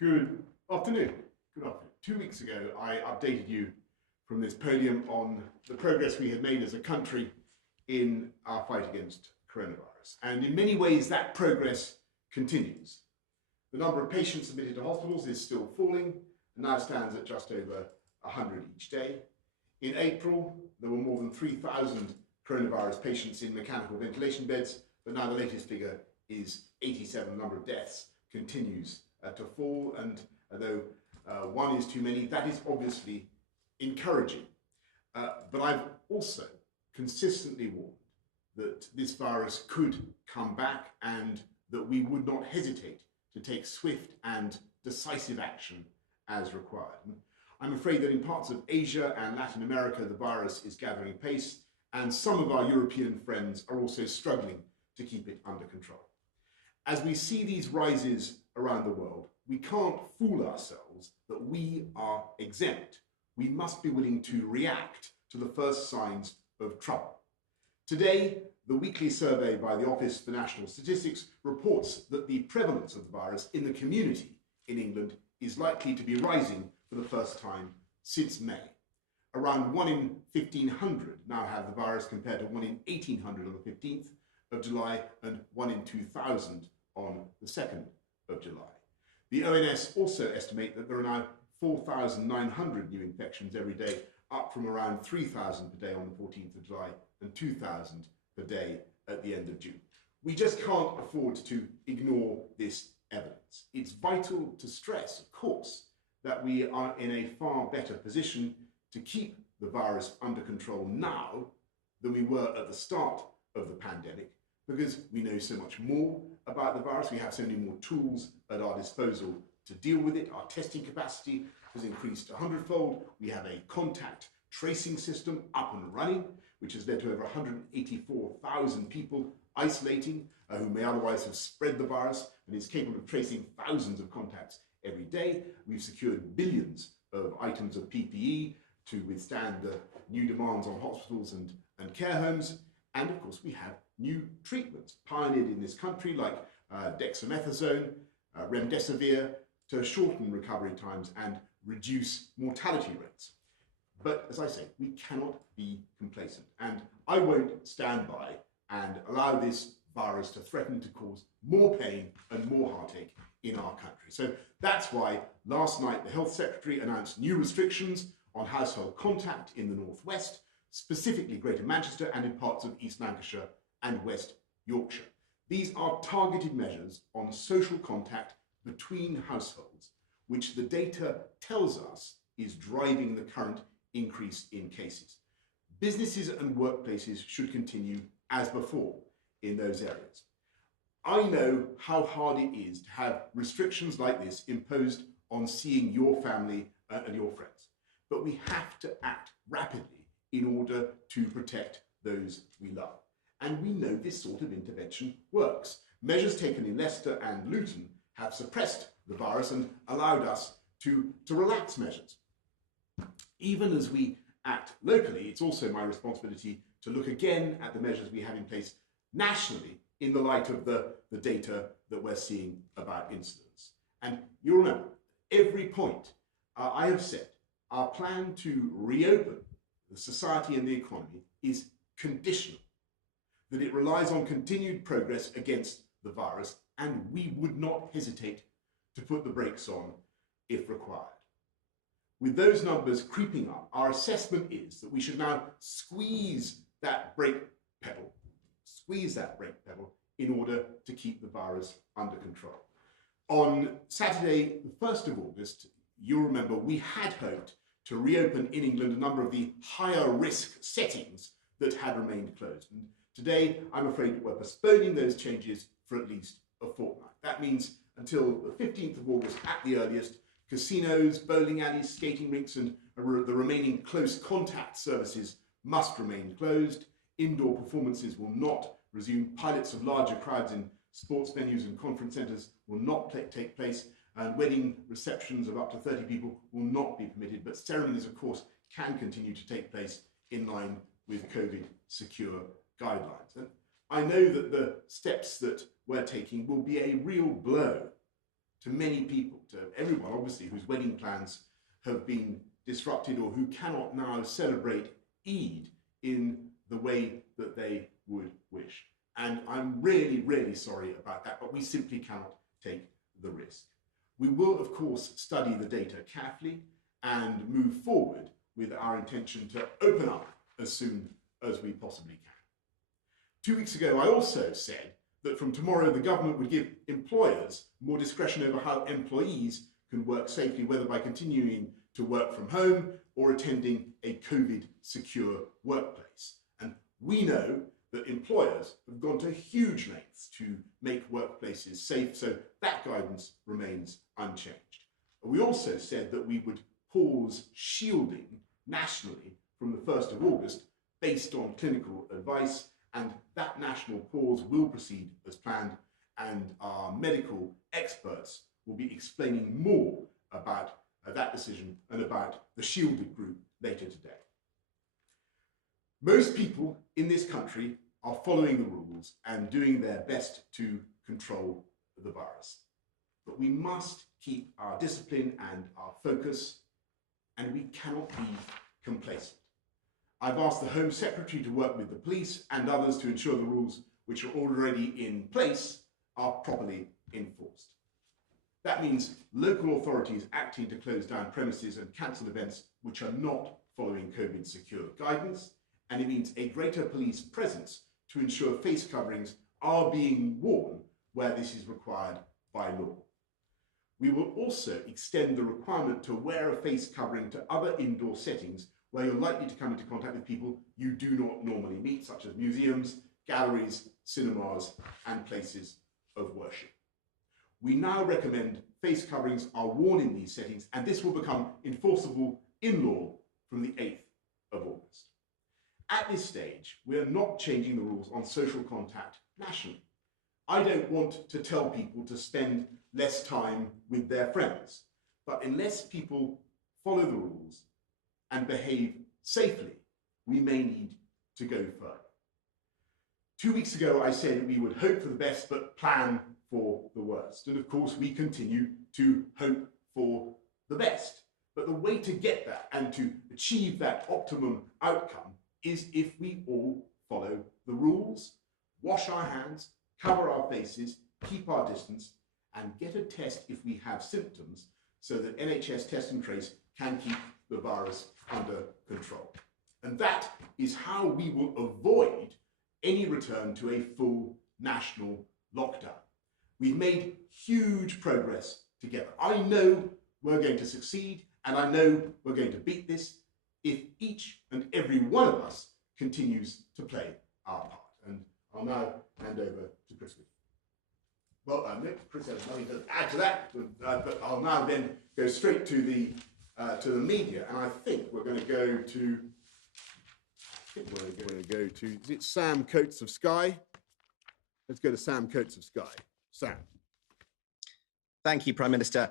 Good afternoon. Good afternoon. 2 weeks ago, I updated you from this podium on the progress we had made as a country in our fight against coronavirus. And in many ways, that progress continues. The number of patients admitted to hospitals is still falling and now stands at just over 100 each day. In April, there were more than 3,000 coronavirus patients in mechanical ventilation beds, but now the latest figure is 87. The number of deaths continues to fall, and although one is too many, that is obviously encouraging. But I've also consistently warned that this virus could come back and that we would not hesitate to take swift and decisive action as required. And I'm afraid that in parts of Asia and Latin America, the virus is gathering pace, and some of our European friends are also struggling to keep it under control. As we see these rises around the world, we can't fool ourselves that we are exempt. We must be willing to react to the first signs of trouble. Today, the weekly survey by the Office for National Statistics reports that the prevalence of the virus in the community in England is likely to be rising for the first time since May. Around 1 in 1,500 now have the virus compared to 1 in 1,800 on the 15th of July and 1 in 2,000 on the 2nd of July. The ONS also estimate that there are now 4,900 new infections every day, up from around 3,000 per day on the 14th of July and 2,000 per day at the end of June. We just can't afford to ignore this evidence. It's vital to stress, of course, that we are in a far better position to keep the virus under control now than we were at the start of the pandemic, because we know so much more about the virus. We have so many more tools at our disposal to deal with it. Our testing capacity has increased 100-fold. We have a contact tracing system up and running, which has led to over 184,000 people isolating who may otherwise have spread the virus, and is capable of tracing thousands of contacts every day. We've secured billions of items of PPE to withstand the new demands on hospitals and care homes. And of course, we have new treatments pioneered in this country, like dexamethasone, remdesivir, to shorten recovery times and reduce mortality rates. But as I say, we cannot be complacent, and I won't stand by and allow this virus to threaten to cause more pain and more heartache in our country. So that's why last night the Health Secretary announced new restrictions on household contact in the Northwest, specifically Greater Manchester and in parts of East Lancashire and West Yorkshire. These are targeted measures on social contact between households, which the data tells us is driving the current increase in cases. Businesses and workplaces should continue as before in those areas. I know how hard it is to have restrictions like this imposed on seeing your family and your friends, but we have to act rapidly in order to protect those we love. And we know this sort of intervention works. Measures taken in Leicester and Luton have suppressed the virus and allowed us to relax measures. Even as we act locally, it's also my responsibility to look again at the measures we have in place nationally in the light of the data that we're seeing about incidence. And you'll remember, every point I have said, our plan to reopen the society and the economy is conditional, that it relies on continued progress against the virus, and we would not hesitate to put the brakes on if required. With those numbers creeping up, our assessment is that we should now squeeze that brake pedal in order to keep the virus under control. On Saturday, the 1st of August, you'll remember we had hoped to reopen in England a number of the higher risk settings that had remained closed. And today, I'm afraid we're postponing those changes for at least a fortnight. That means until the 15th of August at the earliest, casinos, bowling alleys, skating rinks, and the remaining close contact services must remain closed. Indoor performances will not resume. Pilots of larger crowds in sports venues and conference centres will not take place, and wedding receptions of up to 30 people will not be permitted, but ceremonies, of course, can continue to take place in line with COVID secure guidelines. And I know that the steps that we're taking will be a real blow to many people, to everyone obviously whose wedding plans have been disrupted or who cannot now celebrate Eid in the way that they would wish. And I'm really, really sorry about that, but we simply cannot take the risk. We will, of course, study the data carefully and move forward with our intention to open up as soon as we possibly can. 2 weeks ago, I also said that from tomorrow, the government would give employers more discretion over how employees can work safely, whether by continuing to work from home or attending a COVID-secure workplace. And we know that employers have gone to huge lengths to make workplaces safe, so that guidance remains unchanged. We also said that we would pause shielding nationally from the 1st of August based on clinical advice, and that national pause will proceed as planned, and our medical experts will be explaining more about that decision and about the shielded group later today. Most people in this country are following the rules and doing their best to control the virus. But we must keep our discipline and our focus, and we cannot be complacent. I've asked the Home Secretary to work with the police and others to ensure the rules which are already in place are properly enforced. That means local authorities acting to close down premises and cancel events which are not following COVID-secure guidance, and it means a greater police presence to ensure face coverings are being worn where this is required by law. We will also extend the requirement to wear a face covering to other indoor settings where you're likely to come into contact with people you do not normally meet, such as museums, galleries, cinemas, and places of worship. We now recommend face coverings are worn in these settings, and this will become enforceable in law from the 8th of August. At this stage, we are not changing the rules on social contact nationally. I don't want to tell people to spend less time with their friends, but unless people follow the rules and behave safely, we may need to go further. 2 weeks ago, I said we would hope for the best, but plan for the worst. And of course, we continue to hope for the best. But the way to get that and to achieve that optimum outcome is if we all follow the rules, wash our hands, cover our faces, keep our distance, and get a test if we have symptoms so that NHS Test and Trace can keep the virus under control. And that is how we will avoid any return to a full national lockdown. We've made huge progress together. I know we're going to succeed, and I know we're going to beat this if each and every one of us continues to play our part. And I'll now hand over to Chris. Well, Chris has nothing to add to that, but I'll now then go straight to the media, and I think we're going to go to. Is it Sam Coates of Sky? Let's go to Sam Coates of Sky. Sam. Thank you, Prime Minister.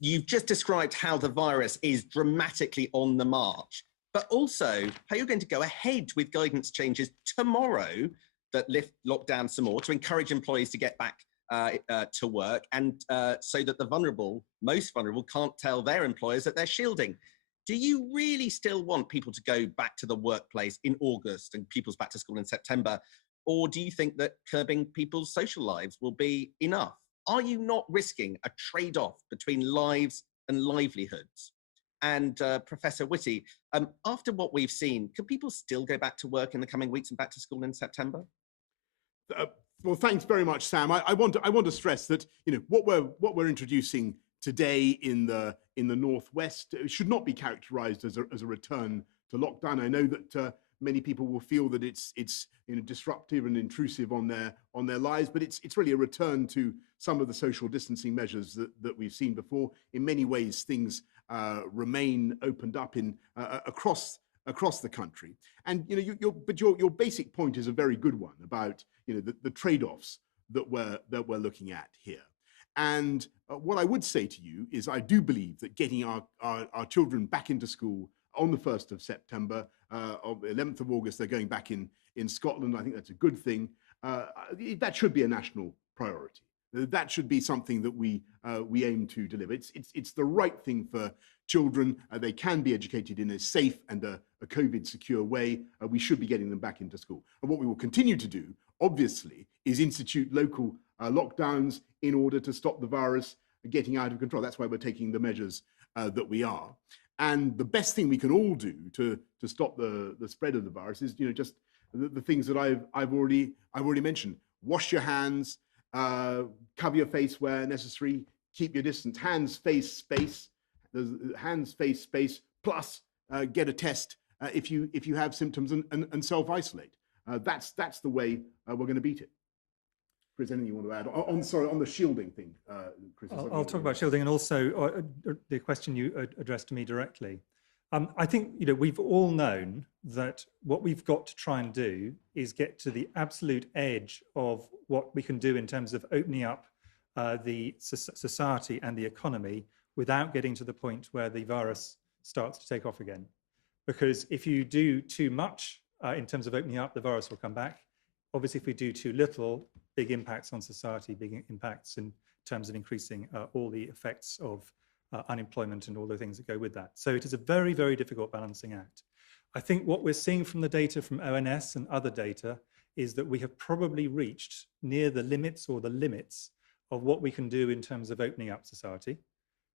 You've just described how the virus is dramatically on the march, but also how you're going to go ahead with guidance changes tomorrow that lift lockdown some more to encourage employees to get back to work, and so that the most vulnerable, can't tell their employers that they're shielding. Do you really still want people to go back to the workplace in August and pupils back to school in September? Or do you think that curbing people's social lives will be enough? Are you not risking a trade-off between lives and livelihoods? And Professor Whitty, after what we've seen, can people still go back to work in the coming weeks and back to school in September? Well, thanks very much, Sam. I want to stress that what we're introducing today in the Northwest should not be characterised as a return to lockdown. I know that many people will feel that it's disruptive and intrusive on their lives, but it's really a return to some of the social distancing measures that we've seen before. In many ways, things remain opened up across the country. And your basic point is a very good one about the trade-offs that we're looking at here. And what I would say to you is I do believe that getting our children back into school on the 1st of September, on the 11th of August, they're going back in Scotland. I think that's a good thing. That should be a national priority. That should be something that we aim to deliver. It's the right thing for children. They can be educated in a safe and a COVID secure way. We should be getting them back into school. And what we will continue to do, obviously, is institute local lockdowns in order to stop the virus getting out of control. That's why we're taking the measures that we are. And the best thing we can all do to stop the spread of the virus is, just the things that I've already mentioned. Wash your hands, cover your face where necessary, keep your distance, hands, face, space. There's hands, face, space, plus get a test if you have symptoms and self-isolate. That's the way we're going to beat it. Chris, anything you want to add? On the shielding thing, Chris. I'll talk about shielding and also the question you addressed to me directly. I think we've all known that what we've got to try and do is get to the absolute edge of what we can do in terms of opening up the society and the economy without getting to the point where the virus starts to take off again. Because if you do too much in terms of opening up, the virus will come back. Obviously, if we do too little, big impacts on society, big impacts in terms of increasing all the effects of unemployment and all the things that go with that. So it is a very, very difficult balancing act. I think what we're seeing from the data from ONS and other data is that we have probably reached near the limits or the limits of what we can do in terms of opening up society.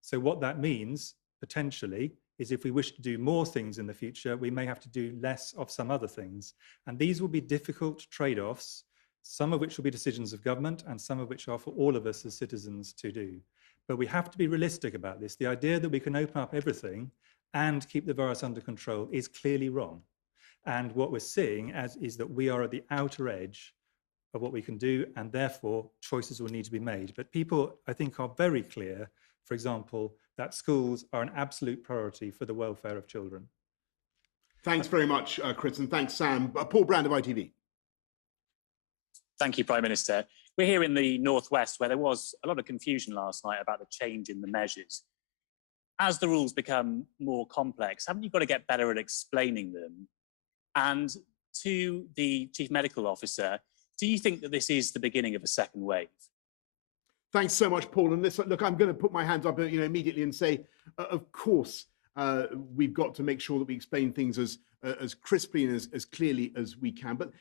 So what that means, potentially, is if we wish to do more things in the future, we may have to do less of some other things. And these will be difficult trade-offs, some of which will be decisions of government and some of which are for all of us as citizens to do. But we have to be realistic about this. The idea that we can open up everything and keep the virus under control is clearly wrong. And what we're seeing is that we are at the outer edge of what we can do, and therefore choices will need to be made. But people, I think, are very clear, for example, that schools are an absolute priority for the welfare of children. Thanks very much, Chris, and thanks, Sam. Paul Brand of ITV. Thank you, Prime Minister. We're here in the Northwest, where there was a lot of confusion last night about the change in the measures. As the rules become more complex, haven't you got to get better at explaining them? And to the Chief Medical Officer, do you think that this is the beginning of a second wave? Thanks so much, Paul. And look, I'm going to put my hands up immediately and say, of course, we've got to make sure that we explain things as crisply and as clearly as we can. But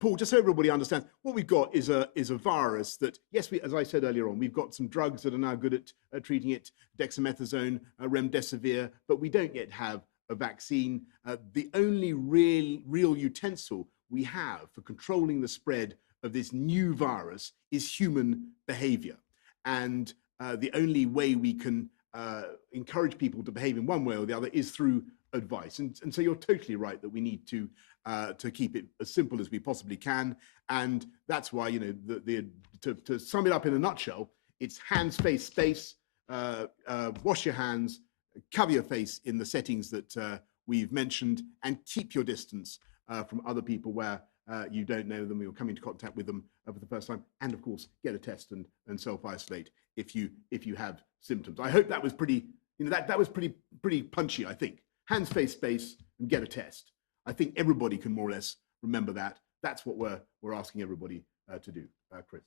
Paul, just so everybody understands, what we've got is a virus that, yes, as I said earlier on, we've got some drugs that are now good at treating it, dexamethasone, remdesivir, but we don't yet have a vaccine. The only real utensil we have for controlling the spread of this new virus is human behavior. And the only way we can encourage people to behave in one way or the other is through advice. And so you're totally right that we need to keep it as simple as we possibly can. And that's why, to sum it up in a nutshell, it's hands, face, space, wash your hands, cover your face in the settings that we've mentioned, and keep your distance from other people where you don't know them, you're coming into contact with them for the first time, and of course get a test and self-isolate if you have symptoms. I hope that was pretty, that was pretty punchy. I think hands, face, space, and get a test. I think everybody can more or less remember that. That's what we're asking everybody to do. Chris.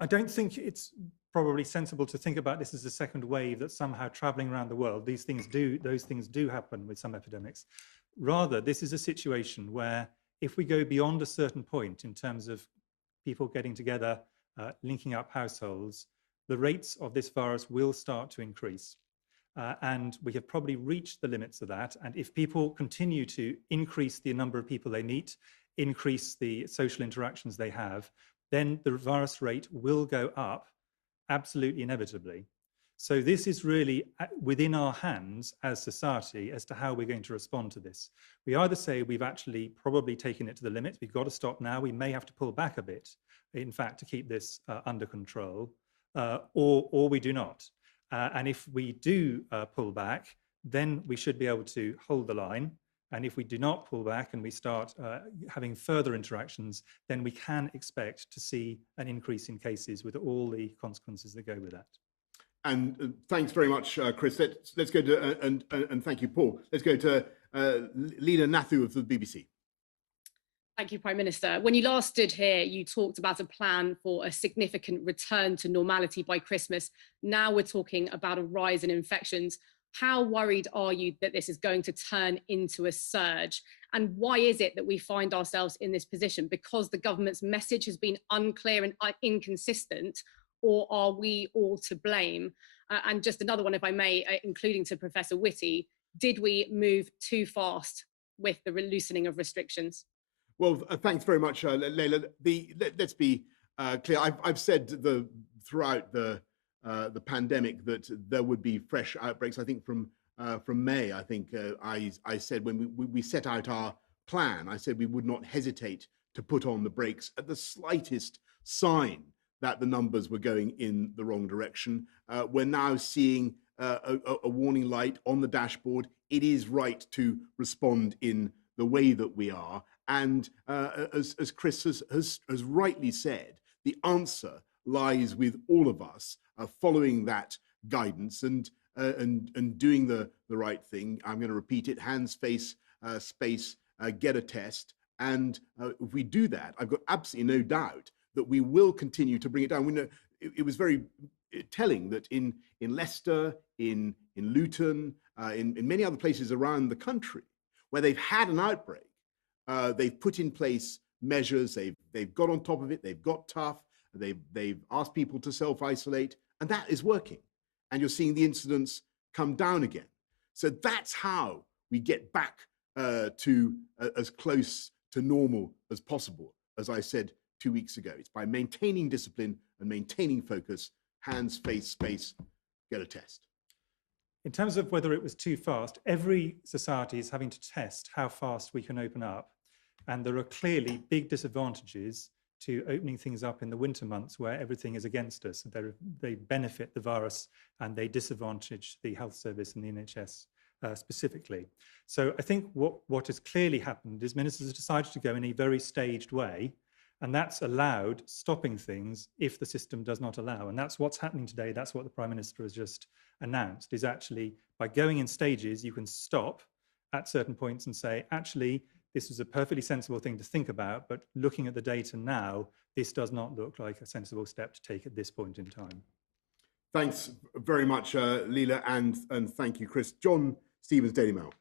I don't think it's probably sensible to think about this as a second wave that's somehow traveling around the world. Those things do happen with some epidemics. Rather, this is a situation where if we go beyond a certain point in terms of people getting together, linking up households, the rates of this virus will start to increase. And we have probably reached the limits of that. And if people continue to increase the number of people they meet, increase the social interactions they have, then the virus rate will go up absolutely inevitably. So this is really within our hands as society as to how we're going to respond to this. We either say we've actually probably taken it to the limit, we've got to stop now, we may have to pull back a bit, in fact, to keep this under control, or we do not. And if we do pull back, then we should be able to hold the line. And if we do not pull back and we start having further interactions, then we can expect to see an increase in cases with all the consequences that go with that. And thanks very much, Chris. Let's go to, and thank you, Paul. Let's go to Leena Nathu of the BBC. Thank you, Prime Minister. When you last stood here, you talked about a plan for a significant return to normality by Christmas. Now we're talking about a rise in infections. How worried are you that this is going to turn into a surge? And why is it that we find ourselves in this position? Because the government's message has been unclear and inconsistent, or are we all to blame? And just another one, if I may, including to Professor Whitty, did we move too fast with the loosening of restrictions? Well, thanks very much, Leila. Let's be clear. I've said throughout the pandemic that there would be fresh outbreaks. I think from May, I think I said when we set out our plan, I said we would not hesitate to put on the brakes at the slightest sign that the numbers were going in the wrong direction. We're now seeing a warning light on the dashboard. It is right to respond in the way that we are. And as Chris has rightly said, the answer lies with all of us following that guidance and doing the right thing. I'm going to repeat it: hands, face, space, get a test. And if we do that, I've got absolutely no doubt that we will continue to bring it down. We know it was very telling that in Leicester, in Luton, in many other places around the country where they've had an outbreak, they've put in place measures, they've got on top of it, they've got tough, they've asked people to self-isolate, and that is working. And you're seeing the incidents come down again. So that's how we get back to as close to normal as possible, as I said 2 weeks ago. It's by maintaining discipline and maintaining focus: hands, face, space, get a test. In terms of whether it was too fast, every society is having to test how fast we can open up. And there are clearly big disadvantages to opening things up in the winter months where everything is against us. They benefit the virus and they disadvantage the health service and the NHS specifically. So I think what has clearly happened is ministers have decided to go in a very staged way, and that's allowed stopping things if the system does not allow. And that's what's happening today. That's what the Prime Minister has just announced, is actually by going in stages, you can stop at certain points and say, actually, this was a perfectly sensible thing to think about, but looking at the data now, this does not look like a sensible step to take at this point in time. Thanks very much, Leila, and thank you, Chris. John Stevens, Daily Mail.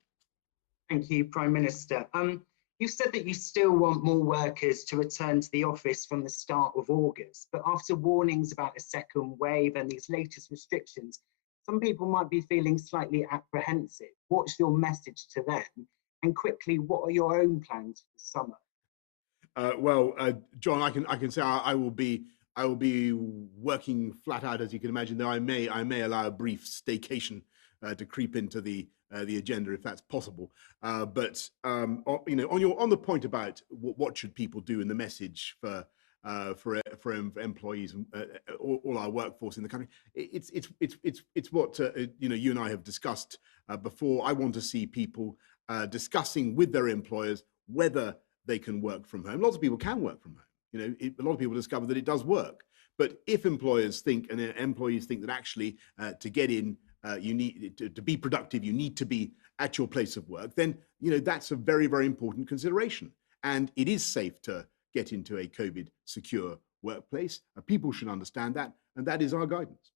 Thank you, Prime Minister. You said that you still want more workers to return to the office from the start of August, but after warnings about a second wave and these latest restrictions, some people might be feeling slightly apprehensive. What's your message to them? And quickly, what are your own plans for the summer? Well, John, I can say I will be working flat out, as you can imagine. Though I may allow a brief staycation to creep into the agenda if that's possible. But you know, on the point about what should people do in the message for employees and all our workforce in the country, it's what you know, you and I have discussed before. I want to see people discussing with their employers whether they can work from home. Lots of people can work from home. You know, a lot of people discover that it does work. But if employers think and employees think that actually to get in, you need to be productive, you need to be at your place of work, then you know that's a very, very important consideration. And it is safe to get into a COVID secure workplace. People should understand that, and that is our guidance.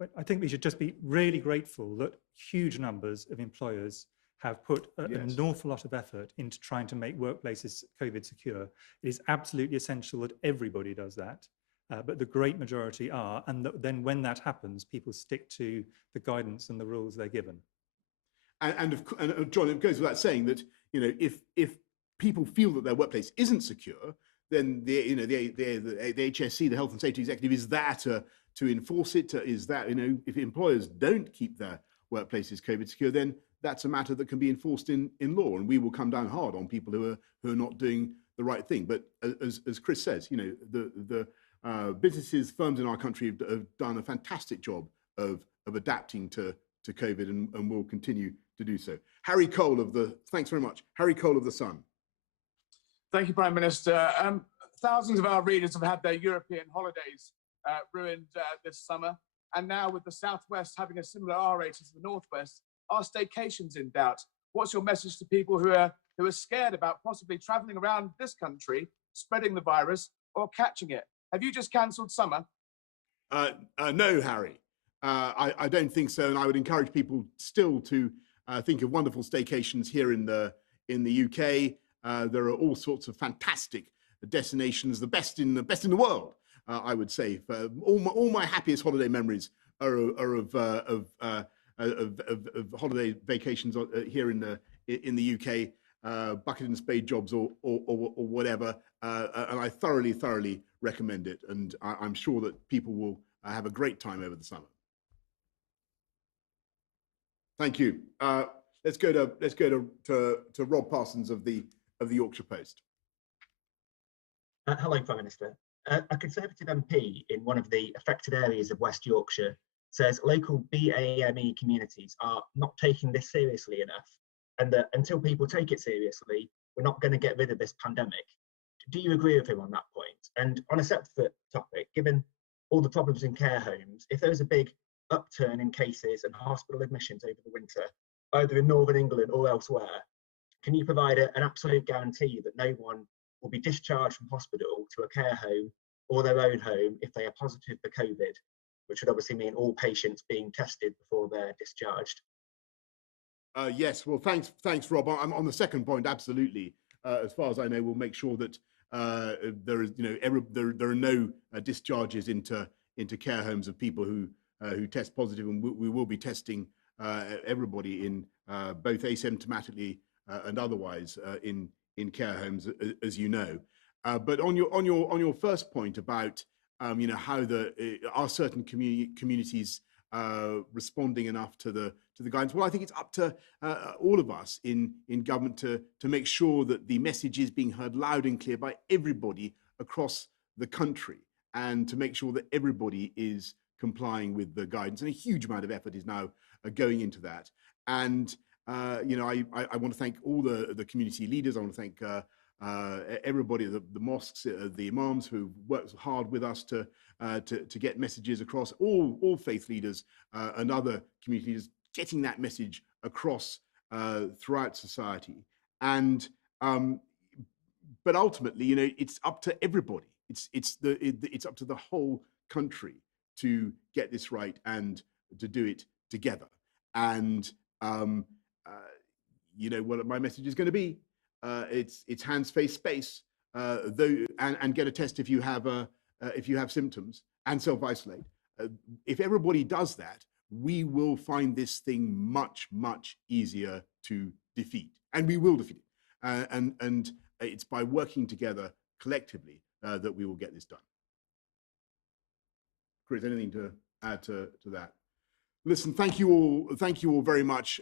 But I think we should just be really grateful that huge numbers of employers have put an awful lot of effort into trying to make workplaces COVID secure. It is absolutely essential that everybody does that, but the great majority are, and then when that happens, people stick to the guidance and the rules they're given. And John, it goes without saying that, you know, if people feel that their workplace isn't secure, then the HSC, the Health and Safety Executive, is there to enforce it. Is that, you know, if employers don't keep their workplaces COVID secure, then that's a matter that can be enforced in law, and we will come down hard on people who are not doing the right thing. But as Chris says, you know, the businesses, firms in our country have done a fantastic job of adapting to COVID, and will continue to do so. Harry Cole thanks very much. Harry Cole of The Sun. Thank you, Prime Minister. Thousands of our readers have had their European holidays ruined this summer, and now with the Southwest having a similar R rate as the Northwest, are staycations in doubt? What's your message to people who are scared about possibly travelling around this country, spreading the virus or catching it? Have you just cancelled summer? No, Harry. I don't think so, and I would encourage people still to think of wonderful staycations here in the UK. There are all sorts of fantastic destinations, the best in the world. I would say for all my happiest holiday memories are of holiday vacations here in the UK, bucket and spade jobs or whatever, and I thoroughly recommend it, and I'm sure that people will have a great time over the summer. Thank you. Let's go to Rob Parsons of the Yorkshire Post. Hello, Prime Minister. A Conservative MP in one of the affected areas of West Yorkshire says local BAME communities are not taking this seriously enough, and that until people take it seriously, we're not going to get rid of this pandemic. Do you agree with him on that point? And on a separate topic, given all the problems in care homes, if there was a big upturn in cases and hospital admissions over the winter, either in Northern England or elsewhere, can you provide an absolute guarantee that no one will be discharged from hospital to a care home or their own home if they are positive for COVID, which would obviously mean all patients being tested before they're discharged? Yes, well, thanks, Rob. I'm on the second point, absolutely. As far as I know, we'll make sure that there is, there are no discharges into care homes of people who test positive, and we will be testing everybody in both asymptomatically and otherwise in care homes, as you know. But on your first point about how are certain communities responding enough to the guidance? Well, I think it's up to all of us in government to make sure that the message is being heard loud and clear by everybody across the country, and to make sure that everybody is complying with the guidance. And a huge amount of effort is now going into that. And I want to thank all the community leaders. I want to thank everybody, the mosques, the imams who worked hard with us to get messages across, all faith leaders and other community leaders, getting that message across throughout society. And but ultimately, it's up to everybody. It's up to the whole country to get this right and to do it together. And what my message is going to be. It's hands, face, space, and get a test if you have symptoms, and self-isolate. If everybody does that, we will find this thing much easier to defeat, and we will defeat it. And it's by working together collectively that we will get this done. Chris, anything to add to that? Listen, thank you all very much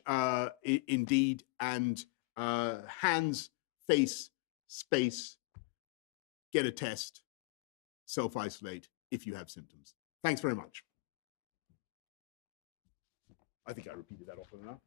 indeed, and hands, face, space, get a test, self-isolate if you have symptoms. Thanks very much. I think I repeated that often enough.